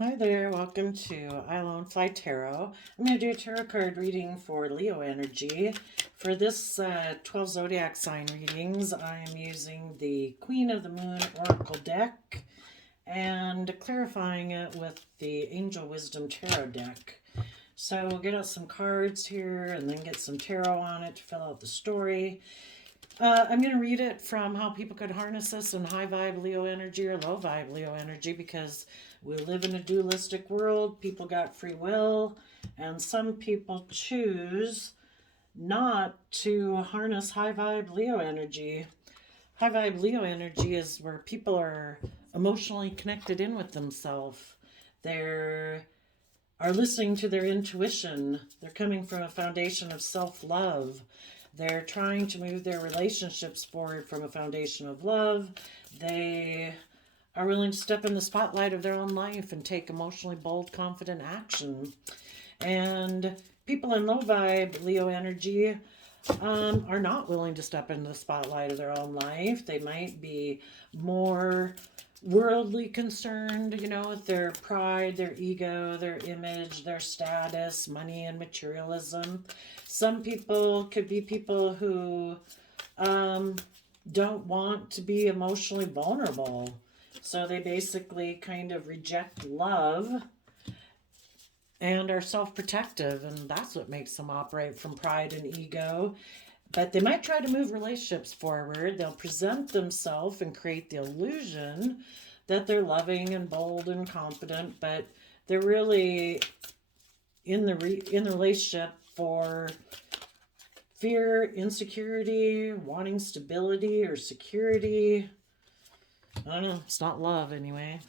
Hi there, welcome to I Alone Fly Tarot. I'm going to do a tarot card reading for Leo energy. For this 12 zodiac sign readings, I am using the Queen of the Moon Oracle deck and clarifying it with the Angel Wisdom Tarot deck. So we'll get out some cards here and then get some tarot on it to fill out the story. I'm going to read it from how people could harness this in high vibe Leo energy or low vibe Leo energy because we live in a dualistic world. People got free will, and some people choose not to harness high vibe Leo energy. High vibe Leo energy is where people are emotionally connected in with themselves. They're are listening to their intuition. They're coming from a foundation of self love. They're trying to move their relationships forward from a foundation of love. They are willing to step in the spotlight of their own life and take emotionally bold, confident action. And people in low vibe Leo energy are not willing to step into the spotlight of their own life. They might be more worldly concerned, with their pride, their ego, their image, their status, money, and materialism. Some people could be people who don't want to be emotionally vulnerable. So they basically kind of reject love and are self protective, and that's what makes them operate from pride and ego. But they might try to move relationships forward. They'll present themselves and create the illusion that they're loving and bold and confident, but they're really in the relationship for fear, insecurity, wanting stability or security. I don't know. It's not love anyway.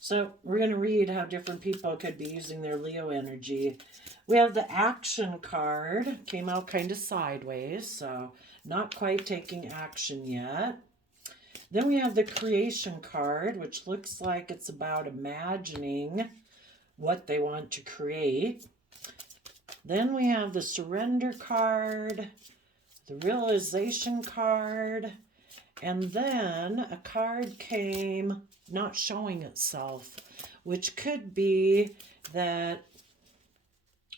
So we're going to read how different people could be using their Leo energy. We have the action card. Came out kind of sideways, so not quite taking action yet. Then we have the creation card, which looks like it's about imagining what they want to create. Then we have the surrender card, the realization card, and then a card came not showing itself, which could be that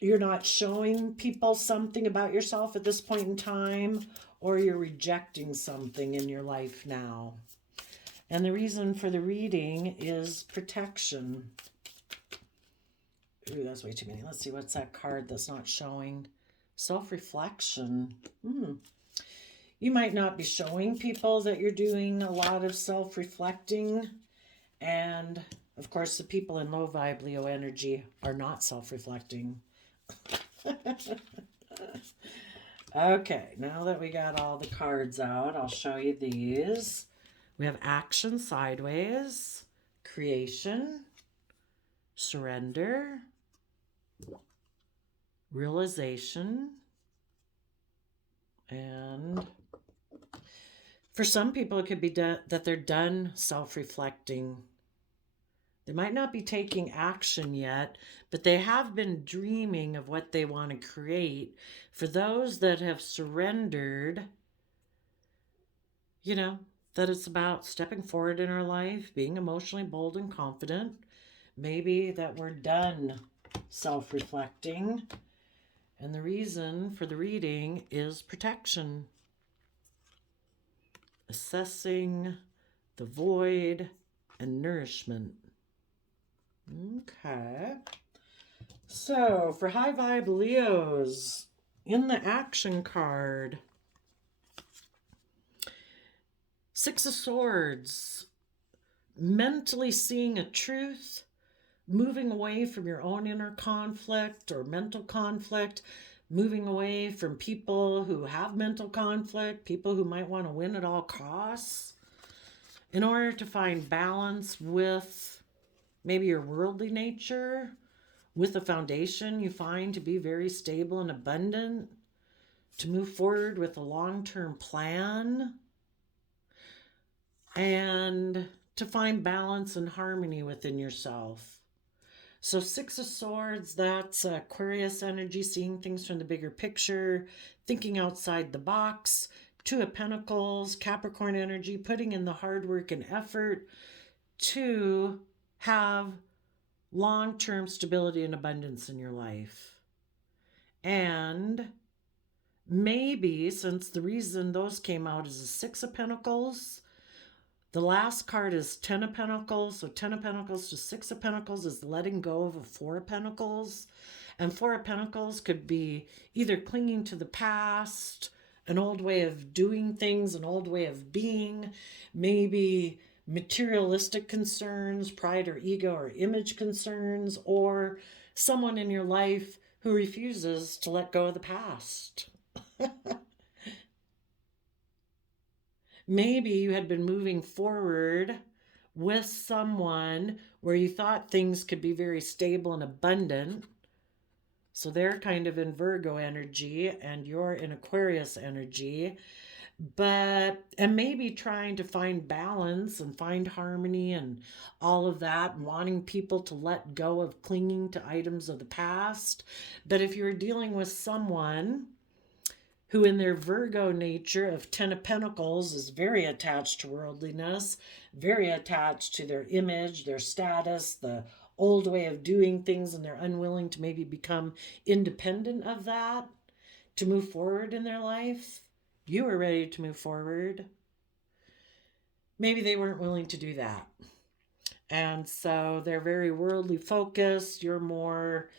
you're not showing people something about yourself at this point in time, or you're rejecting something in your life now. And the reason for the reading is protection. Ooh, that's way too many. Let's see, what's that card that's not showing? Self-reflection. You might not be showing people that you're doing a lot of self-reflecting. And of course, the people in low vibe Leo energy are not self-reflecting. Okay, now that we got all the cards out, I'll show you these. We have action sideways, creation, surrender, realization, and for some people, it could be that they're done self-reflecting. They might not be taking action yet, but they have been dreaming of what they want to create. For those that have surrendered, that it's about stepping forward in our life, being emotionally bold and confident. Maybe that we're done self-reflecting. And the reason for the reading is protection. Assessing the void and nourishment. Okay. So for high vibe Leos, in the action card, Six of Swords, mentally seeing a truth, moving away from your own inner conflict or mental conflict, moving away from people who have mental conflict, people who might want to win at all costs, in order to find balance with maybe your worldly nature, with a foundation you find to be very stable and abundant, to move forward with a long-term plan, and to find balance and harmony within yourself. So Six of Swords, that's Aquarius energy, seeing things from the bigger picture, thinking outside the box. Two of Pentacles, Capricorn energy, putting in the hard work and effort to have long-term stability and abundance in your life. And maybe, since the reason those came out is the Six of Pentacles, the last card is Ten of Pentacles. So Ten of Pentacles to Six of Pentacles is letting go of a Four of Pentacles. And Four of Pentacles could be either clinging to the past, an old way of doing things, an old way of being, maybe materialistic concerns, pride or ego or image concerns, or someone in your life who refuses to let go of the past. Maybe you had been moving forward with someone where you thought things could be very stable and abundant. So they're kind of in Virgo energy and you're in Aquarius energy. And maybe trying to find balance and find harmony and all of that, and wanting people to let go of clinging to items of the past. But if you're dealing with someone who in their Virgo nature of Ten of Pentacles is very attached to worldliness, very attached to their image, their status, the old way of doing things, and they're unwilling to maybe become independent of that, to move forward in their life. You were ready to move forward. Maybe they weren't willing to do that. And so they're very worldly focused. You're more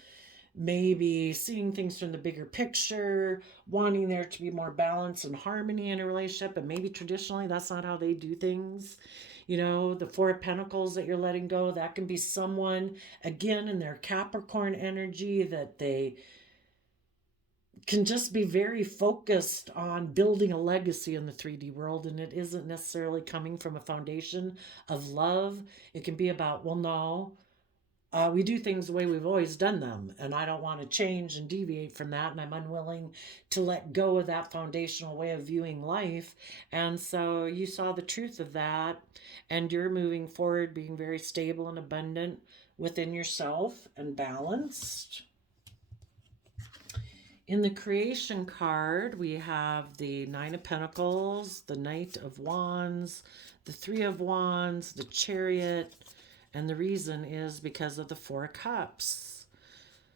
maybe seeing things from the bigger picture, wanting there to be more balance and harmony in a relationship. And maybe traditionally that's not how they do things. You know, the Four of Pentacles that you're letting go, that can be someone, again, in their Capricorn energy, that they can just be very focused on building a legacy in the 3D world, and it isn't necessarily coming from a foundation of love. It can be about, well, no, we do things the way we've always done them, and I don't want to change and deviate from that, and I'm unwilling to let go of that foundational way of viewing life. And so you saw the truth of that, and you're moving forward being very stable and abundant within yourself and balanced. In the creation card, we have the Nine of Pentacles, the Knight of Wands, the Three of Wands, the Chariot, and the reason is because of the Four of Cups.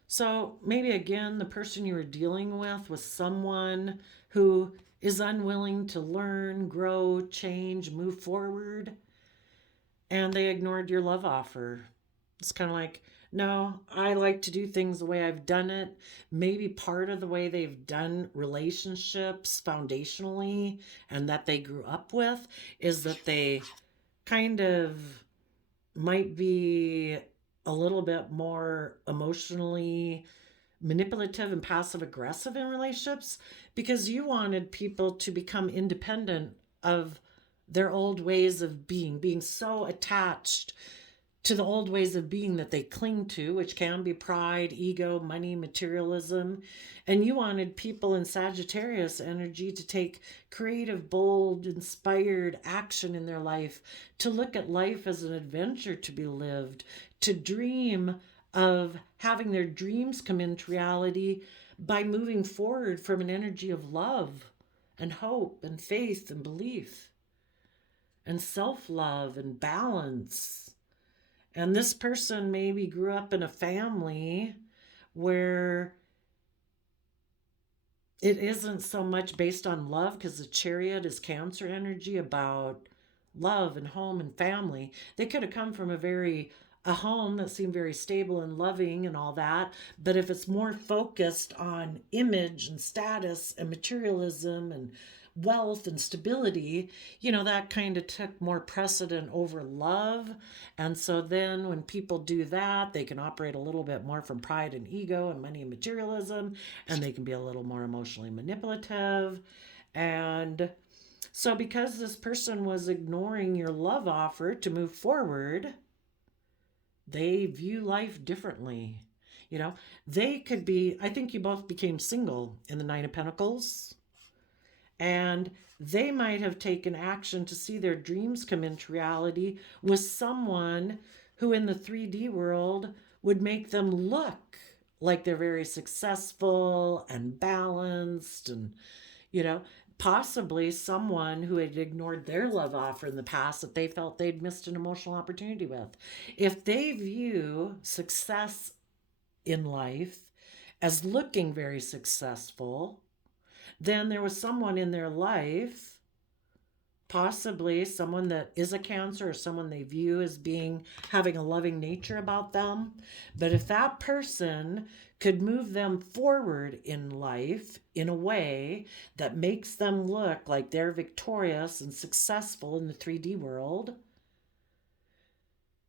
So maybe again, the person you were dealing with was someone who is unwilling to learn, grow, change, move forward, and they ignored your love offer. It's kind of like, no, I like to do things the way I've done it. Maybe part of the way they've done relationships foundationally and that they grew up with is that they kind of might be a little bit more emotionally manipulative and passive aggressive in relationships, because you wanted people to become independent of their old ways of being so attached to the old ways of being that they cling to, which can be pride, ego, money, materialism. And you wanted people in Sagittarius energy to take creative, bold, inspired action in their life, to look at life as an adventure to be lived, to dream of having their dreams come into reality by moving forward from an energy of love and hope and faith and belief and self-love and balance. And this person maybe grew up in a family where it isn't so much based on love, because the Chariot is Cancer energy, about love and home and family. They could have come from a home that seemed very stable and loving and all that. But if it's more focused on image and status and materialism and wealth and stability, that kind of took more precedent over love. And so then when people do that, they can operate a little bit more from pride and ego and money and materialism, and they can be a little more emotionally manipulative. And so because this person was ignoring your love offer to move forward, they view life differently. They could be, I think you both became single in the Nine of Pentacles. And they might have taken action to see their dreams come into reality with someone who in the 3D world would make them look like they're very successful and balanced. And, possibly someone who had ignored their love offer in the past that they felt they'd missed an emotional opportunity with. If they view success in life as looking very successful, then there was someone in their life, possibly someone that is a Cancer or someone they view as being having a loving nature about them. But if that person could move them forward in life in a way that makes them look like they're victorious and successful in the 3D world,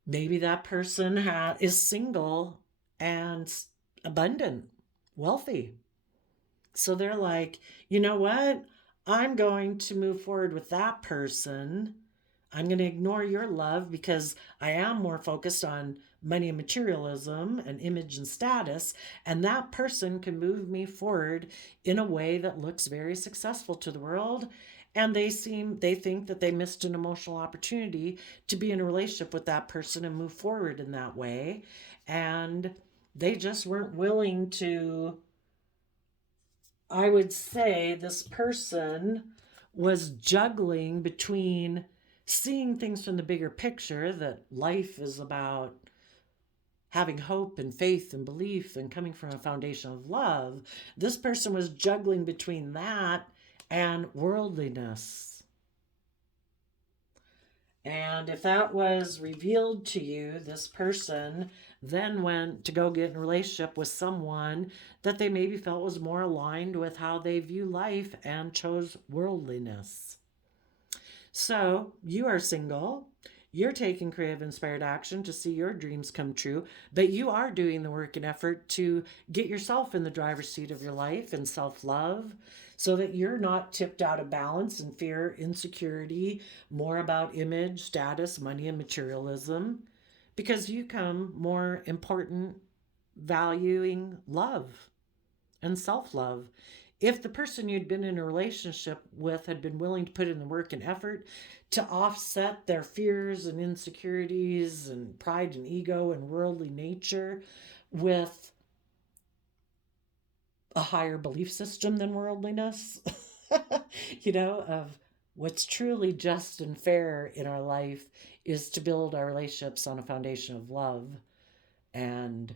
maybe that person is single and abundant, wealthy. So they're like, you know what? I'm going to move forward with that person. I'm going to ignore your love because I am more focused on money and materialism and image and status. And that person can move me forward in a way that looks very successful to the world. And they think that they missed an emotional opportunity to be in a relationship with that person and move forward in that way. And they just weren't willing to. I would say this person was juggling between seeing things from the bigger picture, that life is about having hope and faith and belief and coming from a foundation of love. This person was juggling between that and worldliness. And if that was revealed to you, this person then went to go get in a relationship with someone that they maybe felt was more aligned with how they view life and chose worldliness. So you are single. You're taking creative, inspired action to see your dreams come true, but you are doing the work and effort to get yourself in the driver's seat of your life and self-love so that you're not tipped out of balance and fear, insecurity, more about image, status, money, and materialism, because you come more important valuing love and self-love. If the person you'd been in a relationship with had been willing to put in the work and effort to offset their fears and insecurities and pride and ego and worldly nature with a higher belief system than worldliness, of what's truly just and fair in our life is to build our relationships on a foundation of love and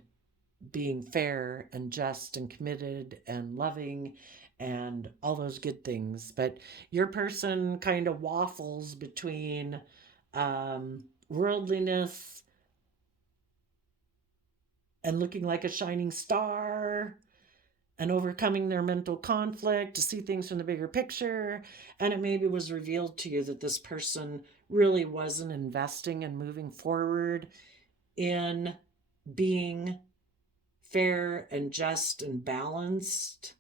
being fair and just and committed and loving and all those good things. But your person kind of waffles between worldliness and looking like a shining star and overcoming their mental conflict to see things from the bigger picture. And it maybe was revealed to you that this person really wasn't investing and moving forward in being fair and just and balanced.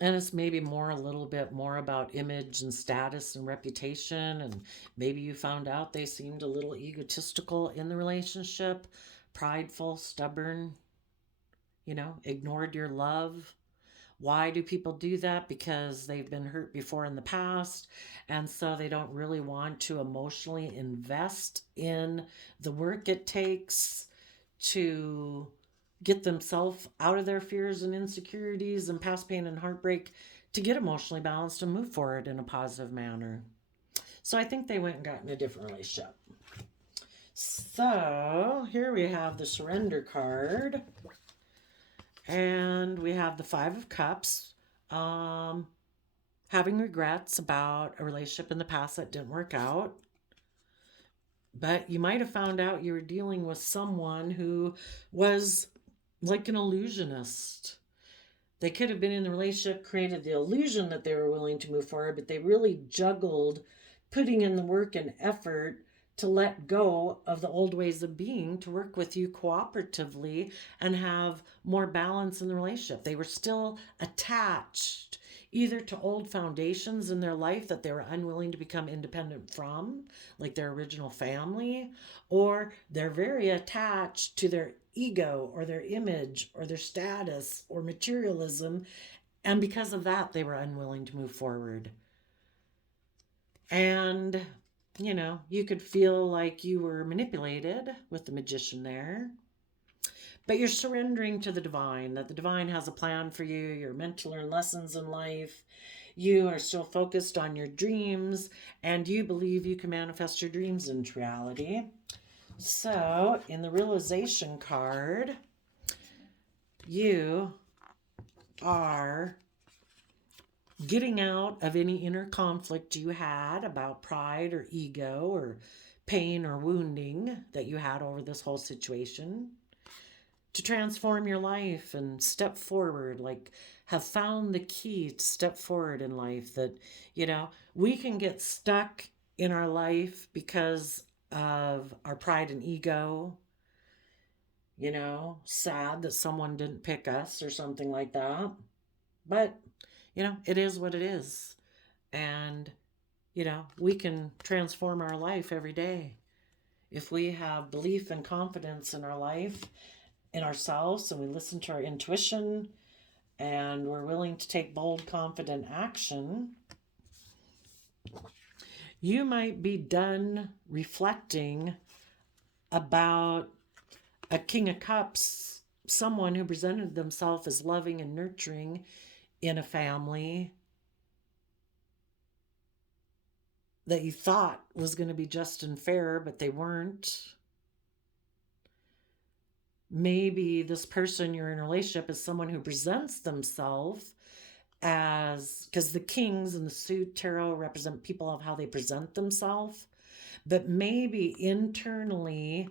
And it's maybe a little bit more about image and status and reputation. And maybe you found out they seemed a little egotistical in the relationship, prideful, stubborn, ignored your love. Why do people do that? Because they've been hurt before in the past. And so they don't really want to emotionally invest in the work it takes to get themselves out of their fears and insecurities and past pain and heartbreak to get emotionally balanced and move forward in a positive manner. So I think they went and got in a different relationship. So here we have the Surrender card. And we have the Five of Cups. Having regrets about a relationship in the past that didn't work out. But you might have found out you were dealing with someone who was like an illusionist. They could have been in the relationship, created the illusion that they were willing to move forward, but they really juggled putting in the work and effort to let go of the old ways of being, to work with you cooperatively and have more balance in the relationship. They were still attached either to old foundations in their life that they were unwilling to become independent from, like their original family, or they're very attached to their ego or their image or their status or materialism. And because of that, they were unwilling to move forward. And you could feel like you were manipulated with the Magician there. But you're surrendering to the divine, that the divine has a plan for you. You're meant to learn lessons in life. You are still focused on your dreams, and you believe you can manifest your dreams into reality. So, in the realization card, you are getting out of any inner conflict you had about pride or ego or pain or wounding that you had over this whole situation, to transform your life and step forward, like have found the key to step forward in life. That, we can get stuck in our life because of our pride and ego, sad that someone didn't pick us or something like that. But, it is what it is. And, we can transform our life every day. If we have belief and confidence in our life, in ourselves, and we listen to our intuition, and we're willing to take bold, confident action, you might be done reflecting about a King of Cups, someone who presented themselves as loving and nurturing in a family that you thought was going to be just and fair, but they weren't. Maybe this person you're in a relationship is someone who presents themselves as, because the kings and the suit tarot represent people of how they present themselves, but maybe internally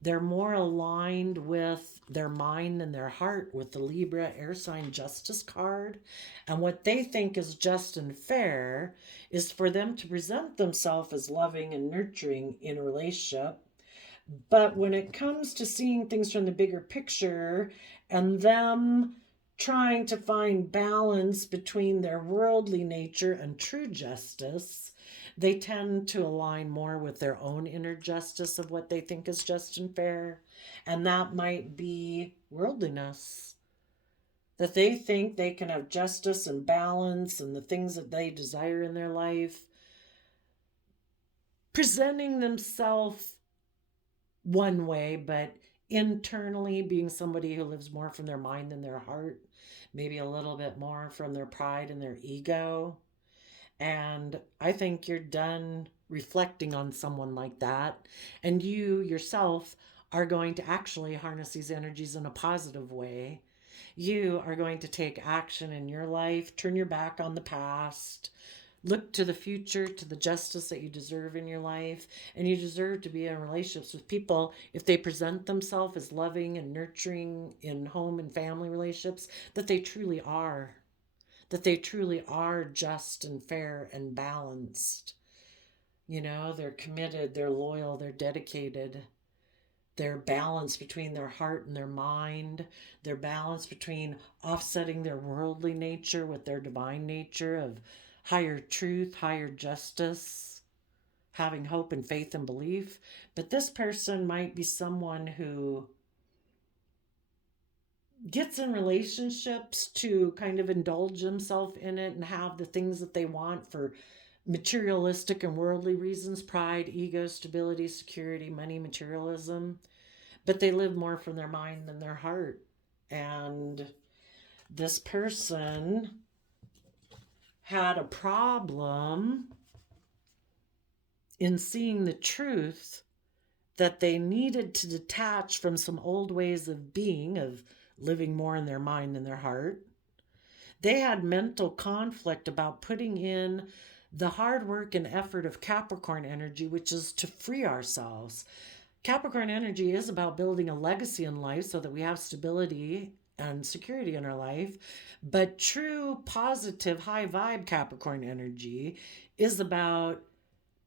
they're more aligned with their mind and their heart with the Libra air sign justice card. And what they think is just and fair is for them to present themselves as loving and nurturing in a relationship. But when it comes to seeing things from the bigger picture and them trying to find balance between their worldly nature and true justice, they tend to align more with their own inner justice of what they think is just and fair. And that might be worldliness. That they think they can have justice and balance and the things that they desire in their life, presenting themselves one way, but internally being somebody who lives more from their mind than their heart, maybe a little bit more from their pride and their ego. And I think you're done reflecting on someone like that, and you yourself are going to actually harness these energies in a positive way. You are going to take action in your life, turn your back on the past, look to the future, to the justice that you deserve in your life. And you deserve to be in relationships with people, if they present themselves as loving and nurturing in home and family relationships, that they truly are. That they truly are just and fair and balanced. They're committed, they're loyal, they're dedicated. They're balanced between their heart and their mind. They're balanced between offsetting their worldly nature with their divine nature of higher truth, higher justice, having hope and faith and belief. But this person might be someone who gets in relationships to kind of indulge themselves in it and have the things that they want for materialistic and worldly reasons: pride, ego, stability, security, money, materialism. But they live more from their mind than their heart. And this person had a problem in seeing the truth that they needed to detach from some old ways of being, of living more in their mind than their heart. They had mental conflict about putting in the hard work and effort of Capricorn energy, which is to free ourselves. Capricorn energy is about building a legacy in life so that we have stability and security in our life. But true, positive, high vibe Capricorn energy is about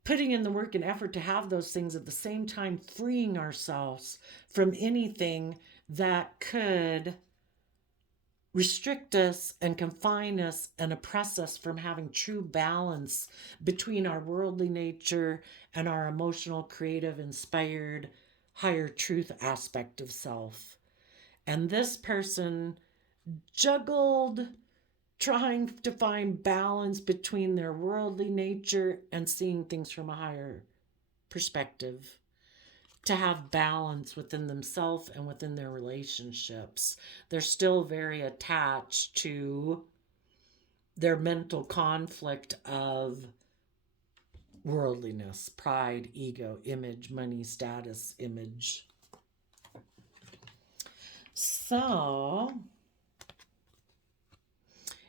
putting in the work and effort to have those things, at the same time freeing ourselves from anything that could restrict us and confine us and oppress us from having true balance between our worldly nature and our emotional, creative, inspired, higher truth aspect of self. And this person juggled trying to find balance between their worldly nature and seeing things from a higher perspective. to have balance within themselves and within their relationships. They're still very attached to their mental conflict of worldliness, pride, ego, image, money, status, image. So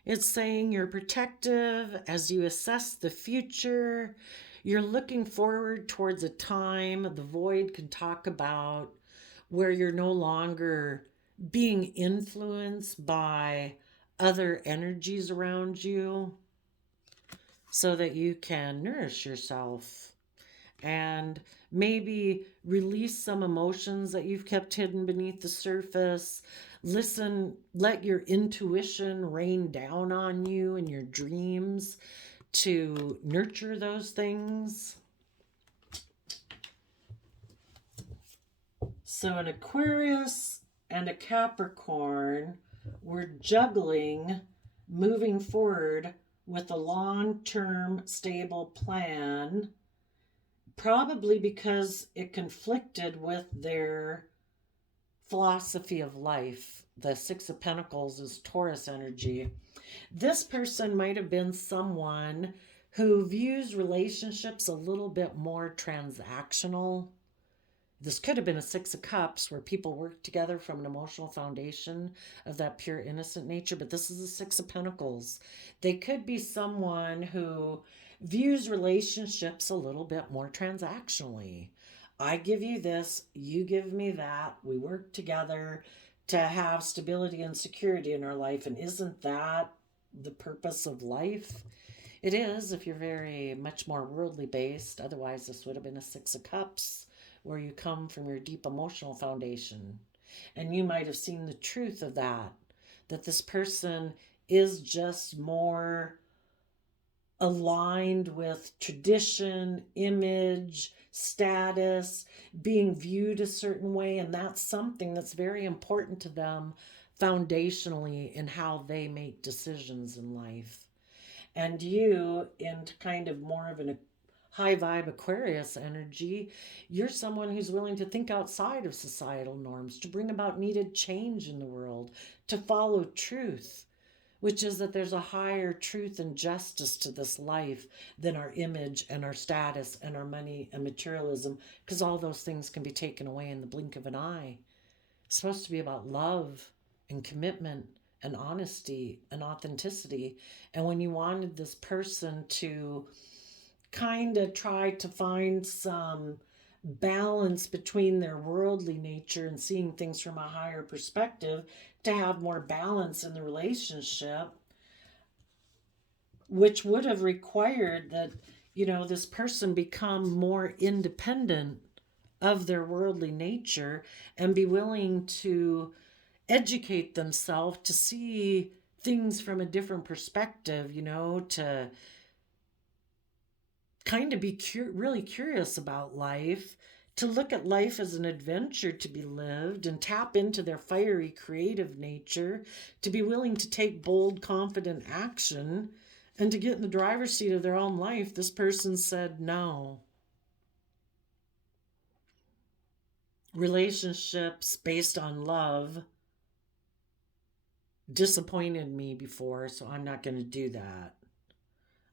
it's saying you're protective as you assess the future. You're looking forward towards a time the void can talk about where you're no longer being influenced by other energies around you so that you can nourish yourself and maybe release some emotions that you've kept hidden beneath the surface. Listen, let your intuition rain down on you in your dreams to nurture those things. So an Aquarius and a Capricorn were juggling moving forward with a long-term stable plan, probably because it conflicted with their philosophy of life. The Six of Pentacles is Taurus energy. This person might have been someone who views relationships a little bit more transactional. This could have been a Six of Cups where people work together from an emotional foundation of that pure innocent nature, but this is a Six of Pentacles. They could be someone who views relationships a little bit more transactionally. I give you this, you give me that, we work together to have stability and security in our life, and isn't that the purpose of life? It is if you're very much more worldly based. Otherwise, this would have been a Six of Cups, where you come from your deep emotional foundation. And you might have seen the truth of that this person is just more aligned with tradition, image, status, being viewed a certain way, and that's something that's very important to them foundationally in how they make decisions in life. And you, in kind of more of an high vibe Aquarius energy, you're someone who's willing to think outside of societal norms, to bring about needed change in the world, to follow truth, which is that there's a higher truth and justice to this life than our image and our status and our money and materialism, because all those things can be taken away in the blink of an eye. It's supposed to be about love and commitment and honesty and authenticity. And when you wanted this person to kind of try to find some balance between their worldly nature and seeing things from a higher perspective, to have more balance in the relationship, which would have required that, this person become more independent of their worldly nature and be willing to educate themselves to see things from a different perspective, to kind of be really curious about life, to look at life as an adventure to be lived and tap into their fiery creative nature, to be willing to take bold, confident action and to get in the driver's seat of their own life. This person said no. Relationships based on love disappointed me before, so I'm not going to do that.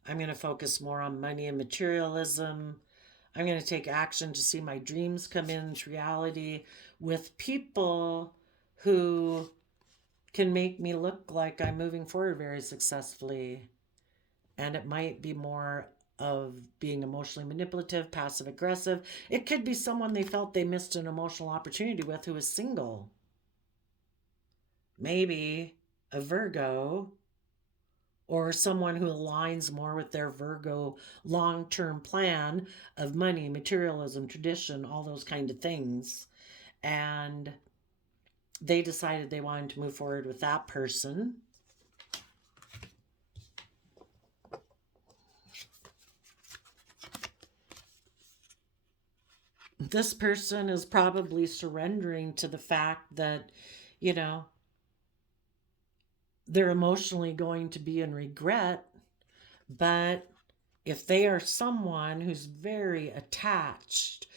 I'm going to focus more on money and materialism. I'm going to take action to see my dreams come into reality with people who can make me look like I'm moving forward very successfully. And it might be more of being emotionally manipulative, passive aggressive. It could be someone they felt they missed an emotional opportunity with who is single. Maybe a Virgo, or someone who aligns more with their Virgo long-term plan of money, materialism, tradition, all those kind of things. And they decided they wanted to move forward with that person. This person is probably surrendering to the fact that, they're emotionally going to be in regret. But if they are someone who's very attached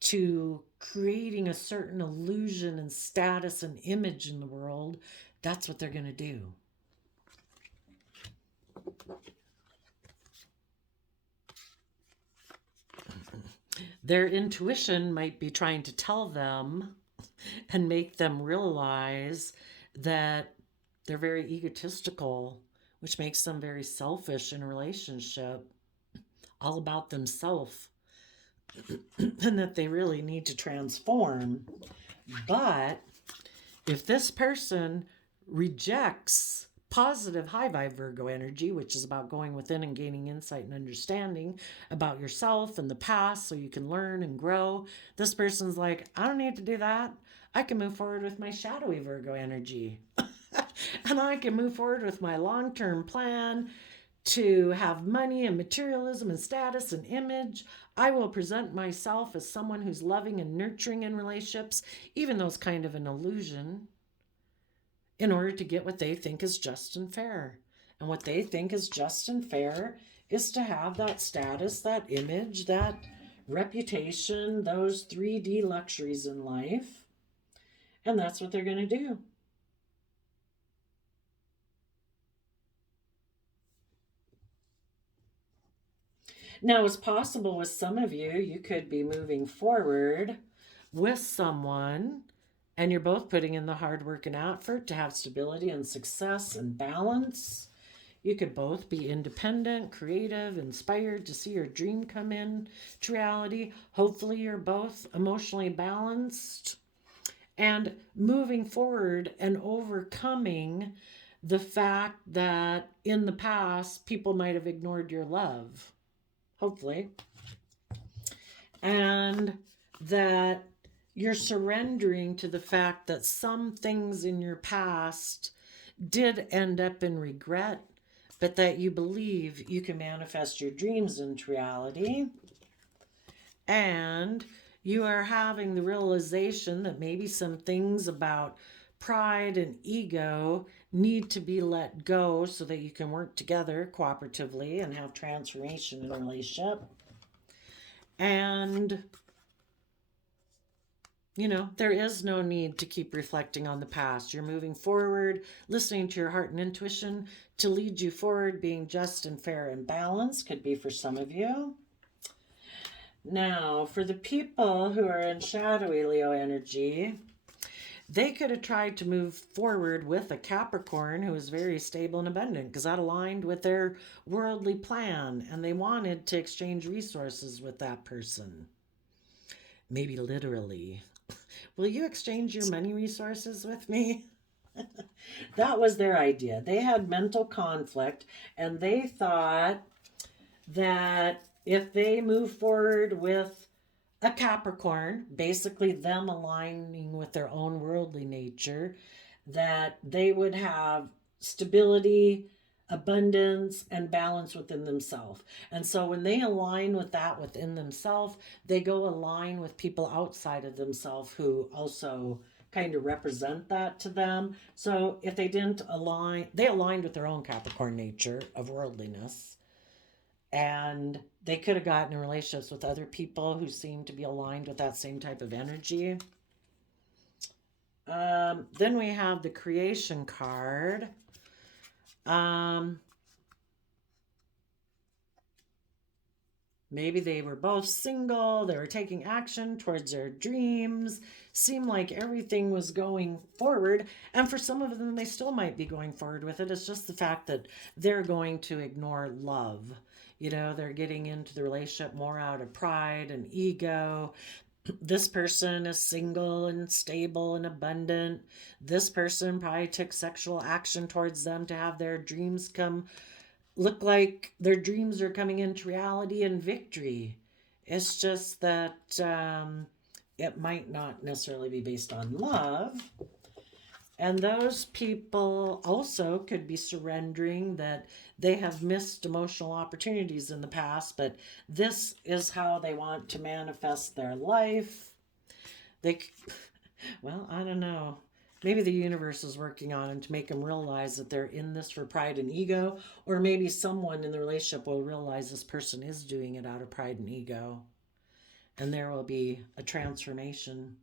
to creating a certain illusion and status and image in the world, that's what they're going to do. Their intuition might be trying to tell them and make them realize that they're very egotistical, which makes them very selfish in a relationship, all about themselves, and that they really need to transform. But if this person rejects positive high vibe Virgo energy, which is about going within and gaining insight and understanding about yourself and the past so you can learn and grow, this person's like, I don't need to do that. I can move forward with my shadowy Virgo energy. And I can move forward with my long-term plan to have money and materialism and status and image. I will present myself as someone who's loving and nurturing in relationships, even though it's kind of an illusion, in order to get what they think is just and fair. And what they think is just and fair is to have that status, that image, that reputation, those 3D luxuries in life. And that's what they're going to do. Now, it's possible with some of you, you could be moving forward with someone and you're both putting in the hard work and effort to have stability and success and balance. You could both be independent, creative, inspired to see your dream come in to reality. Hopefully, you're both emotionally balanced and moving forward and overcoming the fact that in the past, people might have ignored your love. Hopefully. And that you're surrendering to the fact that some things in your past did end up in regret, but that you believe you can manifest your dreams into reality. And you are having the realization that maybe some things about pride and ego need to be let go so that you can work together cooperatively and have transformation in a relationship. And there is no need to keep reflecting on the past. You're moving forward, listening to your heart and intuition to lead you forward, being just and fair and balanced, could be for some of you. Now, for the people who are in shadowy Leo energy, they could have tried to move forward with a Capricorn who was very stable and abundant because that aligned with their worldly plan and they wanted to exchange resources with that person. Maybe literally. Will you exchange your money resources with me? That was their idea. They had mental conflict and they thought that if they move forward with a Capricorn, basically them aligning with their own worldly nature, that they would have stability, abundance, and balance within themselves. And so when they align with that within themselves, they go align with people outside of themselves who also kind of represent that to them. So if they didn't align, they aligned with their own Capricorn nature of worldliness. And they could have gotten in relationships with other people who seemed to be aligned with that same type of energy. Then we have the creation card. Maybe they were both single, they were taking action towards their dreams, seemed like everything was going forward. And for some of them, they still might be going forward with it. It's just the fact that they're going to ignore love. They're getting into the relationship more out of pride and ego. This person is single and stable and abundant. This person probably took sexual action towards them to have their dreams look like their dreams are coming into reality and victory. It's just that it might not necessarily be based on love. And those people also could be surrendering that they have missed emotional opportunities in the past, but this is how they want to manifest their life. I don't know. Maybe the universe is working on them to make them realize that they're in this for pride and ego, or maybe someone in the relationship will realize this person is doing it out of pride and ego. and there will be a transformation.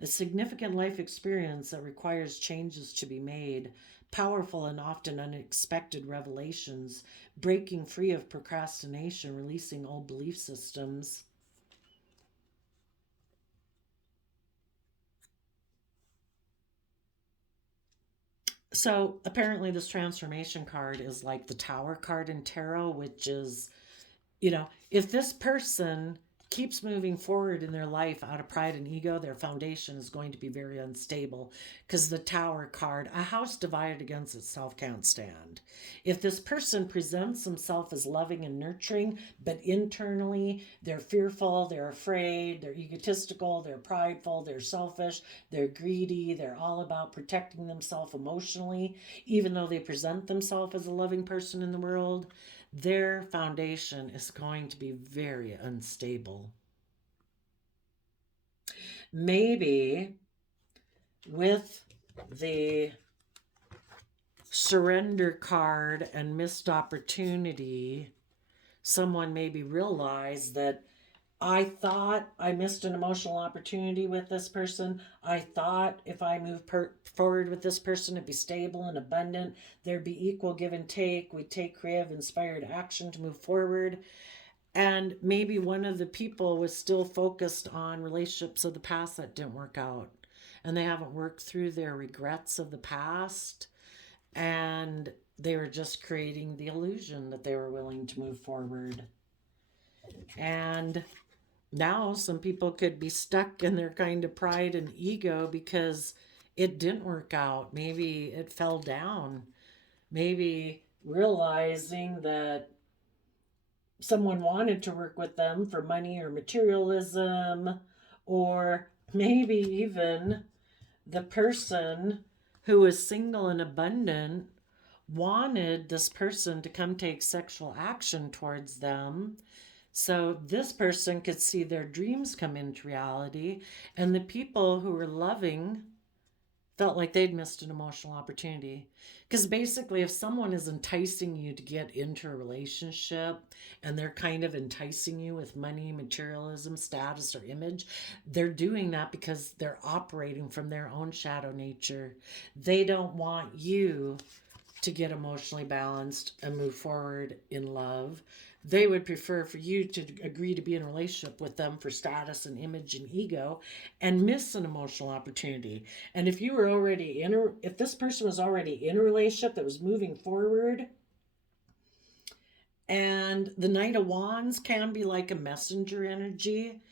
A significant life experience that requires changes to be made, powerful and often unexpected revelations, breaking free of procrastination, releasing old belief systems. So apparently, this transformation card is like the Tower card in tarot, which is, if this person keeps moving forward in their life out of pride and ego, their foundation is going to be very unstable, because the Tower card, a house divided against itself can't stand. If this person presents themselves as loving and nurturing, but internally they're fearful, they're afraid, they're egotistical, they're prideful, they're selfish, they're greedy, they're all about protecting themselves emotionally, even though they present themselves as a loving person in the world, their foundation is going to be very unstable. Maybe with the surrender card and missed opportunity, someone maybe realized that I thought I missed an emotional opportunity with this person. I thought if I move forward with this person, it'd be stable and abundant. There'd be equal give and take. We'd take creative, inspired action to move forward. And maybe one of the people was still focused on relationships of the past that didn't work out. And they haven't worked through their regrets of the past. And they were just creating the illusion that they were willing to move forward. And now some people could be stuck in their kind of pride and ego because it didn't work out. Maybe it fell down. Maybe realizing that someone wanted to work with them for money or materialism, or maybe even the person who was single and abundant wanted this person to come take sexual action towards them, so this person could see their dreams come into reality, and the people who were loving felt like they'd missed an emotional opportunity. Because basically, if someone is enticing you to get into a relationship and they're kind of enticing you with money, materialism, status, or image, they're doing that because they're operating from their own shadow nature. They don't want you to get emotionally balanced and move forward in love. They would prefer for you to agree to be in a relationship with them for status and image and ego and miss an emotional opportunity. And if you were already if this person was already in a relationship that was moving forward, and the Knight of Wands can be like a messenger energy.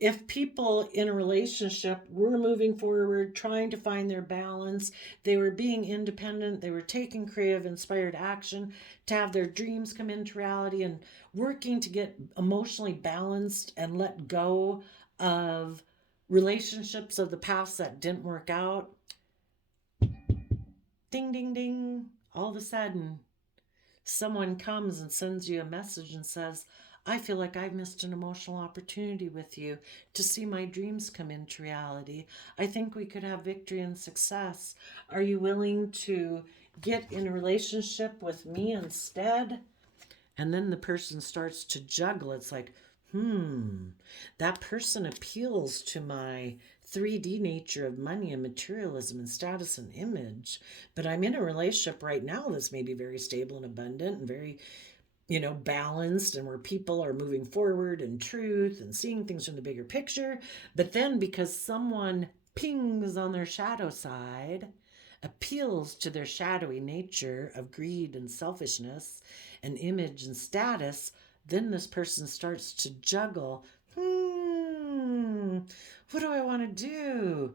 If people in a relationship were moving forward, trying to find their balance, they were being independent, they were taking creative, inspired action to have their dreams come into reality and working to get emotionally balanced and let go of relationships of the past that didn't work out, ding, ding, ding, all of a sudden, someone comes and sends you a message and says, I feel like I've missed an emotional opportunity with you to see my dreams come into reality. I think we could have victory and success. Are you willing to get in a relationship with me instead? And then the person starts to juggle. It's like, that person appeals to my 3D nature of money and materialism and status and image. But I'm in a relationship right now that's maybe very stable and abundant and very, balanced, and where people are moving forward in truth and seeing things from the bigger picture. But then because someone pings on their shadow side, appeals to their shadowy nature of greed and selfishness and image and status, then this person starts to juggle. What do I want to do?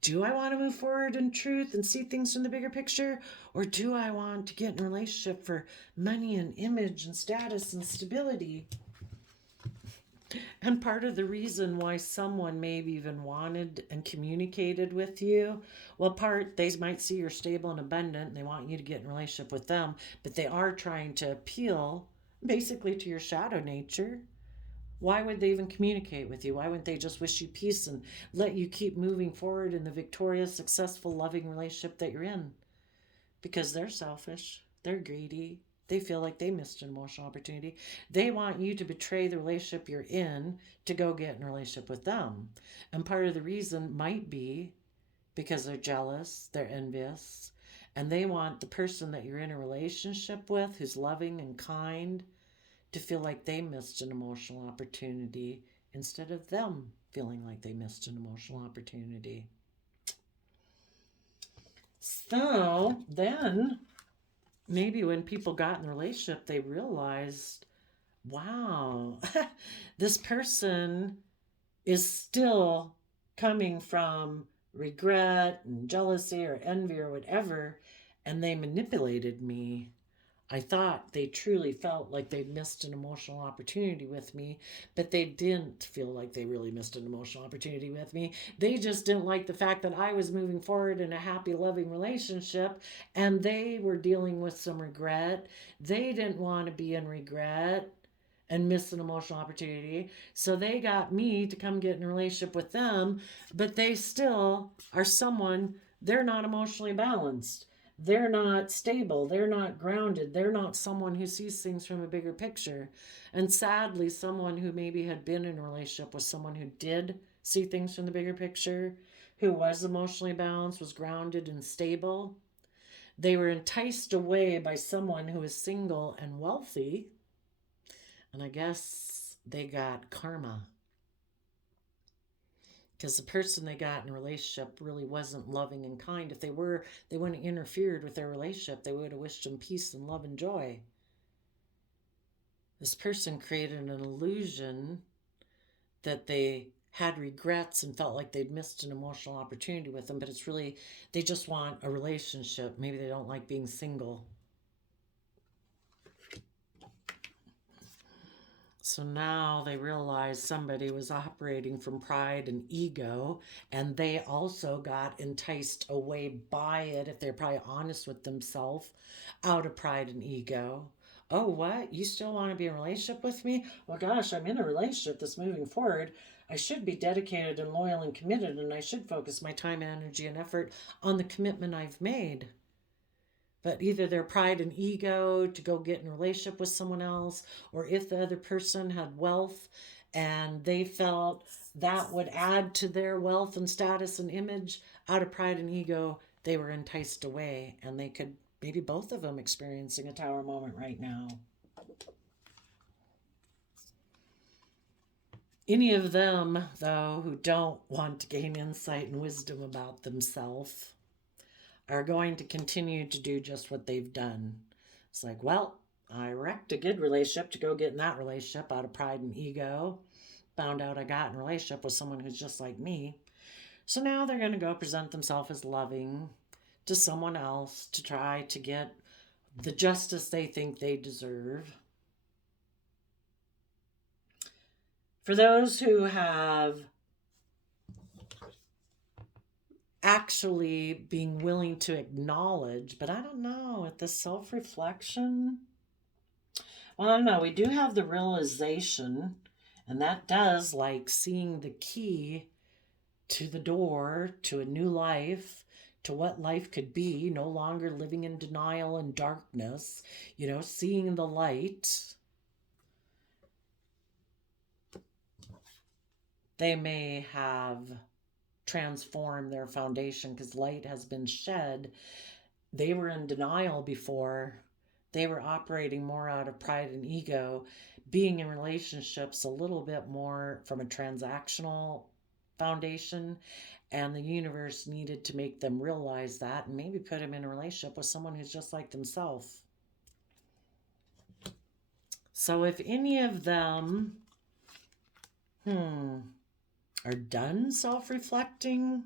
Do I want to move forward in truth and see things from the bigger picture? Or do I want to get in a relationship for money and image and status and stability? And part of the reason why someone maybe even wanted and communicated with you, well, they might see you're stable and abundant and they want you to get in a relationship with them, but they are trying to appeal basically to your shadow nature. Why would they even communicate with you? Why wouldn't they just wish you peace and let you keep moving forward in the victorious, successful, loving relationship that you're in? Because they're selfish, they're greedy, They feel like they missed an emotional opportunity. They want you to betray the relationship you're in to go get in a relationship with them. And part of the reason might be because they're jealous, they're envious, and they want the person that you're in a relationship with who's loving and kind to feel like they missed an emotional opportunity instead of them feeling like they missed an emotional opportunity. So then maybe when people got in a relationship, they realized, wow, this person is still coming from regret and jealousy or envy or whatever, and they manipulated me. I thought they truly felt like they'd missed an emotional opportunity with me, but they didn't feel like they really missed an emotional opportunity with me. They just didn't like the fact that I was moving forward in a happy, loving relationship, and they were dealing with some regret. They didn't want to be in regret and miss an emotional opportunity. So they got me to come get in a relationship with them, but they still are someone, they're not emotionally balanced. They're not stable. They're not grounded. They're not someone who sees things from a bigger picture. And sadly, someone who maybe had been in a relationship with someone who did see things from the bigger picture, who was emotionally balanced, was grounded and stable, they were enticed away by someone who was single and wealthy. And I guess they got karma because the person they got in a relationship really wasn't loving and kind. If they were, they wouldn't have interfered with their relationship. They would have wished them peace and love and joy. This person created an illusion that they had regrets and felt like they'd missed an emotional opportunity with them, but it's really, they just want a relationship. Maybe they don't like being single. So now they realize somebody was operating from pride and ego, and they also got enticed away by it, if they're probably honest with themselves, out of pride and ego. Oh, what? You still want to be in a relationship with me? Well, gosh, I'm in a relationship that's moving forward. I should be dedicated and loyal and committed, and I should focus my time, energy, and effort on the commitment I've made. But either their pride and ego to go get in a relationship with someone else, or if the other person had wealth and they felt that would add to their wealth and status and image, out of pride and ego, they were enticed away. And they could, maybe both of them experiencing a tower moment right now. Any of them, though, who don't want to gain insight and wisdom about themselves are going to continue to do just what they've done. It's like, well, I wrecked a good relationship to go get in that relationship out of pride and ego. Found out I got in a relationship with someone who's just like me. So now they're going to go present themselves as loving to someone else to try to get the justice they think they deserve. For those who have actually being willing to acknowledge, but I don't know, with the self-reflection, well, I don't know, we do have the realization, and that does like seeing the key to the door to a new life, to what life could be, no longer living in denial and darkness, seeing the light. They may have transformed their foundation because light has been shed. They were in denial before. They were operating more out of pride and ego, being in relationships a little bit more from a transactional foundation, and the universe needed to make them realize that and maybe put them in a relationship with someone who's just like themselves. So if any of them are done self-reflecting,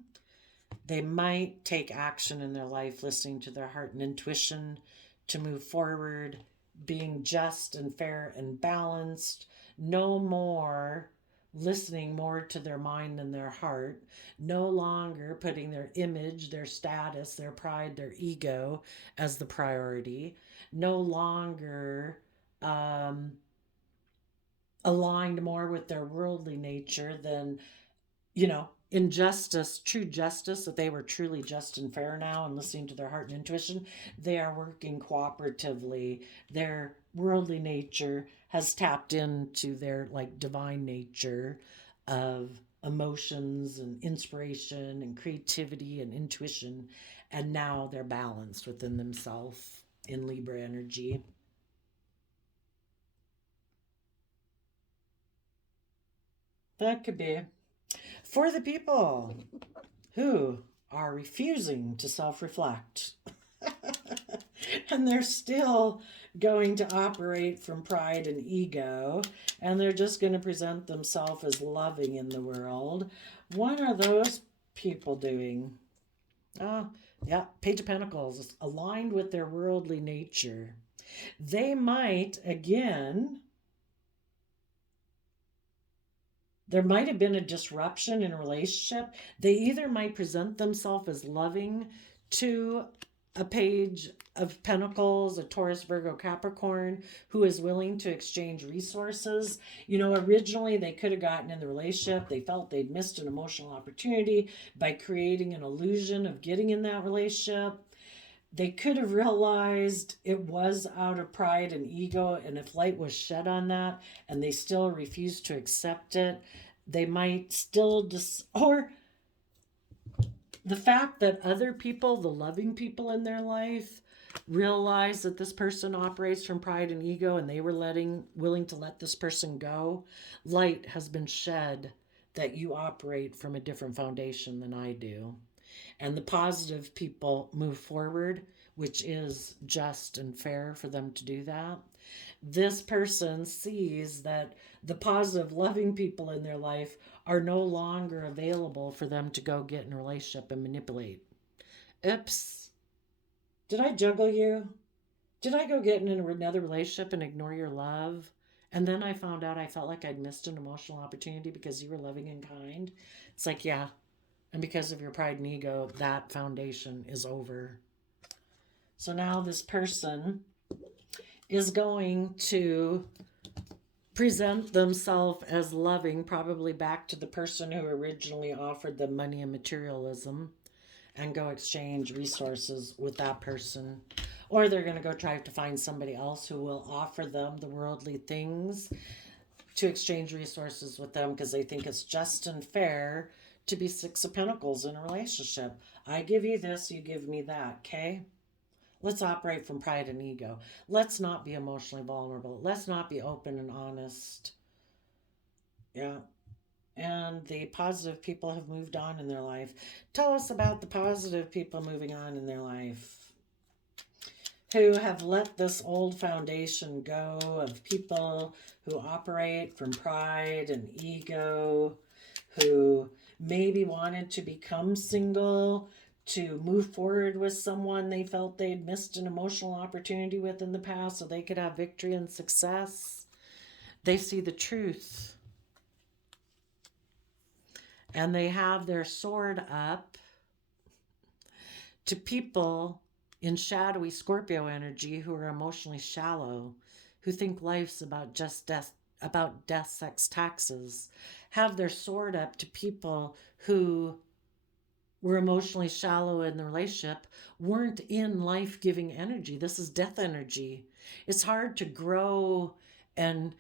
they might take action in their life, listening to their heart and intuition to move forward, being just and fair and balanced, no more listening more to their mind than their heart, no longer putting their image, their status, their pride, their ego as the priority, no longer aligned more with their worldly nature than, injustice, true justice, that they were truly just and fair now and listening to their heart and intuition, they are working cooperatively. Their worldly nature has tapped into their like divine nature of emotions and inspiration and creativity and intuition. And now they're balanced within themselves in Libra energy. That could be. For the people who are refusing to self reflect. And they're still going to operate from pride and ego, and they're just going to present themselves as loving in the world. What are those people doing? Oh, yeah, Page of Pentacles, aligned with their worldly nature. They might, again, there might have been a disruption in a relationship. They either might present themselves as loving to a Page of Pentacles, a Taurus, Virgo, Capricorn, who is willing to exchange resources. You know, originally they could have gotten in the relationship. They felt they'd missed an emotional opportunity by creating an illusion of getting in that relationship. They could have realized it was out of pride and ego, and if light was shed on that and they still refused to accept it, they might still or the fact that other people, the loving people in their life, realize that this person operates from pride and ego and they were willing to let this person go. Light has been shed that you operate from a different foundation than I do. And the positive people move forward, which is just and fair for them to do that. This person sees that the positive, loving people in their life are no longer available for them to go get in a relationship and manipulate. Oops. Did I juggle you? Did I go get in another relationship and ignore your love? And then I found out I felt like I'd missed an emotional opportunity because you were loving and kind. It's like, yeah. And because of your pride and ego, that foundation is over. So now this person is going to present themselves as loving, probably back to the person who originally offered them money and materialism, and go exchange resources with that person. Or they're going to go try to find somebody else who will offer them the worldly things to exchange resources with them because they think it's just and fair to be Six of Pentacles in a relationship. I give you this, you give me that, okay? Let's operate from pride and ego. Let's not be emotionally vulnerable. Let's not be open and honest. Yeah. And the positive people have moved on in their life. Tell us about the positive people moving on in their life, who have let this old foundation go of people who operate from pride and ego, who maybe wanted to become single, to move forward with someone they felt they'd missed an emotional opportunity with in the past so they could have victory and success. They see the truth. And they have their sword up to people in shadowy Scorpio energy who are emotionally shallow, who think life's about just death, sex, taxes, have their sword up to people who were emotionally shallow in the relationship, weren't in life-giving energy. This is death energy. It's hard to grow and,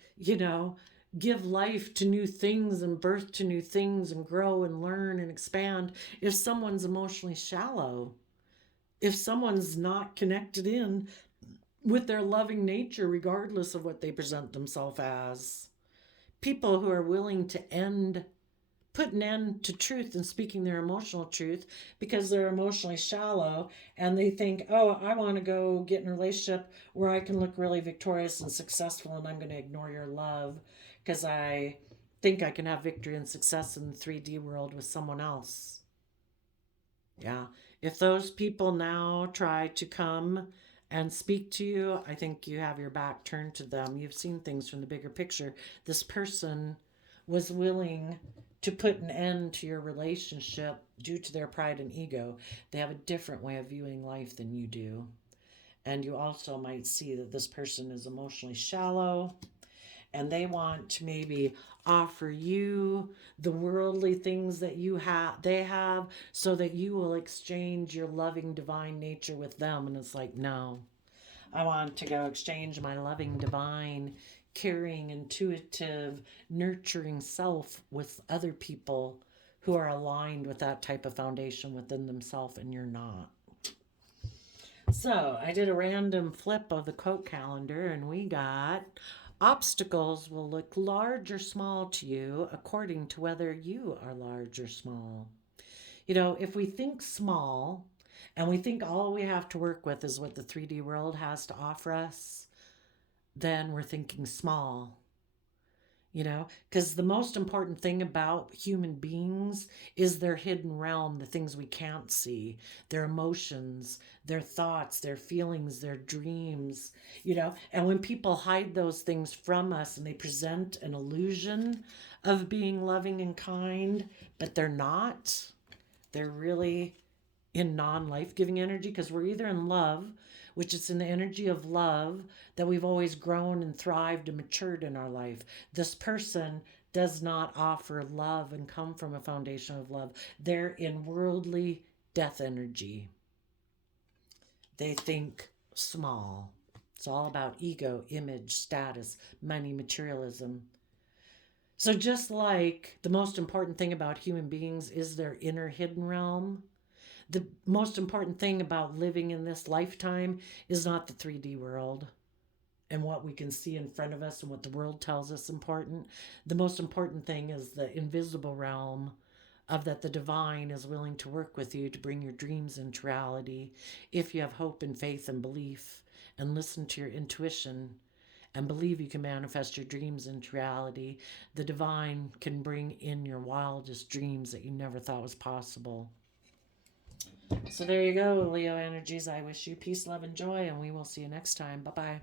give life to new things and birth to new things and grow and learn and expand if someone's emotionally shallow. If someone's not connected in with their loving nature, regardless of what they present themselves as. People who are willing to put an end to truth and speaking their emotional truth because they're emotionally shallow and they think, oh, I want to go get in a relationship where I can look really victorious and successful and I'm going to ignore your love because I think I can have victory and success in the 3D world with someone else. Yeah. If those people now try to come and speak to you, I think you have your back turned to them. You've seen things from the bigger picture. This person was willing to put an end to your relationship due to their pride and ego. They have a different way of viewing life than you do. And you also might see that this person is emotionally shallow and they want to maybe offer you the worldly things that they have, so that you will exchange your loving divine nature with them. And it's like, no, I want to go exchange my loving divine, caring, intuitive, nurturing self with other people who are aligned with that type of foundation within themselves, and you're not. So I did a random flip of the quote calendar, and we got: obstacles will look large or small to you according to whether you are large or small. You know, if we think small and we think all we have to work with is what the 3D world has to offer us, then we're thinking small. You know, because the most important thing about human beings is their hidden realm, the things we can't see, their emotions, their thoughts, their feelings, their dreams, you know. And when people hide those things from us and they present an illusion of being loving and kind, but they're not, they're really in non-life giving energy, because we're either in love, which is in the energy of love that we've always grown and thrived and matured in our life. This person does not offer love and come from a foundation of love. They're in worldly death energy. They think small. It's all about ego, image, status, money, materialism. So just like the most important thing about human beings is their inner hidden realm, the most important thing about living in this lifetime is not the 3D world and what we can see in front of us and what the world tells us important. The most important thing is the invisible realm, of that the divine is willing to work with you to bring your dreams into reality if you have hope and faith and belief and listen to your intuition and believe you can manifest your dreams into reality. The divine can bring in your wildest dreams that you never thought was possible. So there you go, Leo energies. I wish you peace, love, and joy, and we will see you next time. Bye-bye.